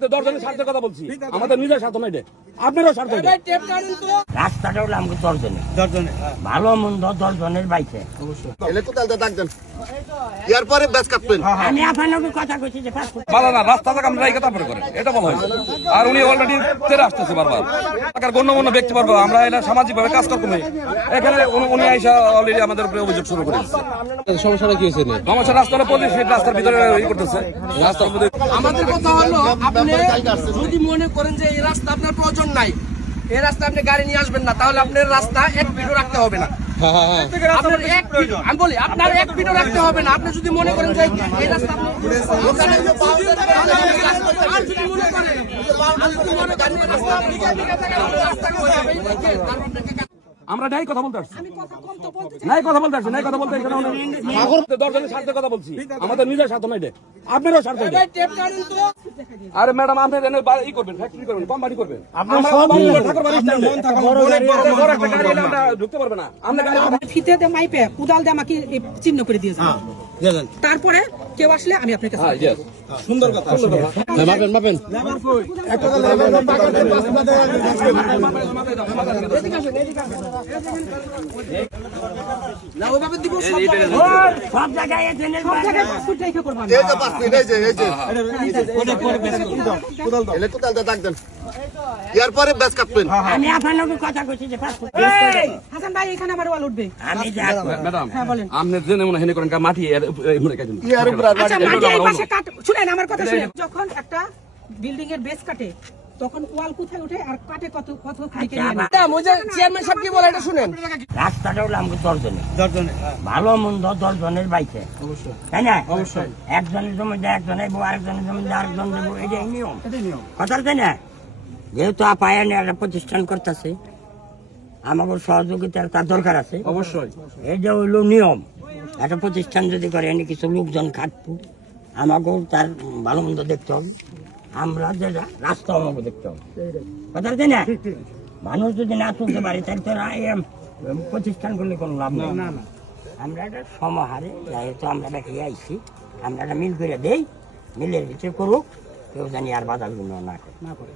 দশজনের স্বার্থের কথা বলছি, আমাদের নিজের স্বার্থ নয়, আপনারও স্বার্থ। রাস্তাটা হলো আমাকে দশজনের ভালো মন্দ দশজনের বাইকে আমি আপনাকে কথা কইছি যে ভালো না রাস্তা থেকে আমরা এই কথা পরে করেন, এটা বলা হয়েছে। আর উনি অলরেডি তেরে আসতেছে বারবার। গণ্যমান্য ব্যক্তি বর্গ, আমরা এটা সামাজিক ভাবে কাজ করতে হবে। এখানে উনি আইসা অলরেডি আমাদের উপরে অভিযোগ শুরু করে দিচ্ছে। সমস্যাটা কি হয়েছে? সমস্যা রাস্তা হলো 25 ফিট রাস্তার ভিতরে ই করতেছে। রাস্তার মধ্যে আমাদের কথা হলো, আপনি যদি মনে করেন যে এই রাস্তা আপনার প্রয়োজন নাই, এই রাস্তা আপনি গাড়ি নিয়ে আসবেন না, তাহলে আপনার রাস্তা 1 ফিটও রাখতে হবে না। আপনার 1 ফিট, আমি বলি আপনার 1 ফিটও রাখতে হবে না। আপনি যদি মনে করেন যে এই রাস্তা আপনি আর যদি মনে করেন আমরা নাই কথা বলতে আসছি, নাই কথা বলতে আসছি, নাই কথা বলতে এখানে দশজনের স্বার্থের কথা বলছি, আমাদের নিজের স্বার্থ নয়, আপনারও স্বার্থ। আরে ম্যাডাম, আপনি ই করবেন, ফ্যাক্টরি করবেন, কোম্পানি করবেন, ঢুকতে পারবে না। ফিতে দিয়ে মাইপে কুদাল দিয়ে আমাকে চিহ্ন করে দিয়েছে। তারপরে কেউ আসলে আমি আপনার কাছে সুন্দর কথা। মাপেন মাপেন সব জায়গায় পাসপোর্ট রেখে করব আমি। আমি আপনাকে কথা কইছি যে হাসান ভাই এখানে আমার ওয়াল উঠবে। আমি ম্যাডাম, হ্যাঁ বলেন। আপনি জেনে মনে হেনে করেন মাটি আচ্ছা মাটি এই পাশে কাট, শুনেন আমার কথা শুনেন। যখন একটা বিল্ডিং এর বেস কাটে তখন ওয়াল কোথায় ওঠে আর কাটে কত কত দিকে নিয়ে নেয়। চেয়ারম্যান সাহেব কি বলে এটা শুনেন। রাস্তাটা হলো আমাকে দশজনের ভালো মন্দ দশজনের বাইকে, তাই না? অবশ্যই একজনের জমি দেয় একজন দেবো, আরেকজনের জমি দেয় আরেকজন দেবো, এটাই নিয়ম, কথা তাই না? যেহেতু আপায়নে একটা প্রতিষ্ঠান করতেছে, আমাকে সহযোগিতার তার দরকার আছে অবশ্যই। এই যে হইলো নিয়ম, একটা প্রতিষ্ঠান যদি করে এনে কিছু লোকজন খাটবো, আমাকেও তার ভালো মন্দ দেখতে হবে, আমরা যে রাস্তা আমাকে দেখতে হবে, কথা তাই না? মানুষ যদি না চলতে পারে তাহলে তো প্রতিষ্ঠান করলে কোনো লাভ নেই। আমরা একটা সমাহারে যেহেতু আমরা দেখিয়ে আইছি, আমরা একটা মিল করে দেই, মিলের ভিতরে করুক, কেউ জানি আর বাধা না করে।